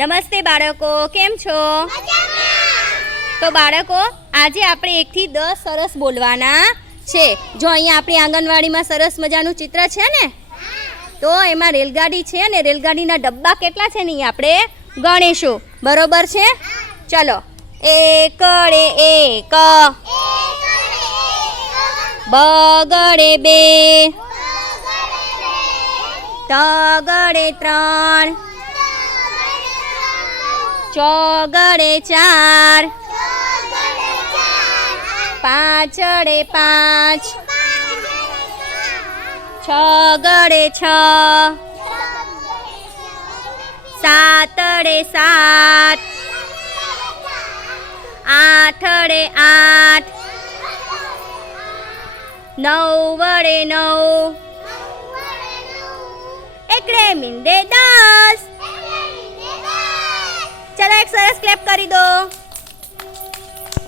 નમસ્તે બાળકો, કેમ છો? તો બાળકો, આજે આપણે એકથી દસ સરસ બોલવાના છે. જો અહીંયા આપણી આંગણવાડીમાં સરસ મજાનું ચિત્ર છે ને? તો એમાં રેલગાડી છે અને રેલગાડીના ડબ્બા કેટલા છે ને એ આપણે ગણીશું. બરોબર છે? ચલો. એકડે એક. બગડે બે. તગડે ત્રણ. ચોગડે ચાર. પાછળે પાંચ. છગડે છ. સાતડે સાત. આઠડે આઠ. નવ. વડે નવ એકડે મિંદે દસ એક સરસ ક્લેપ કરી દો.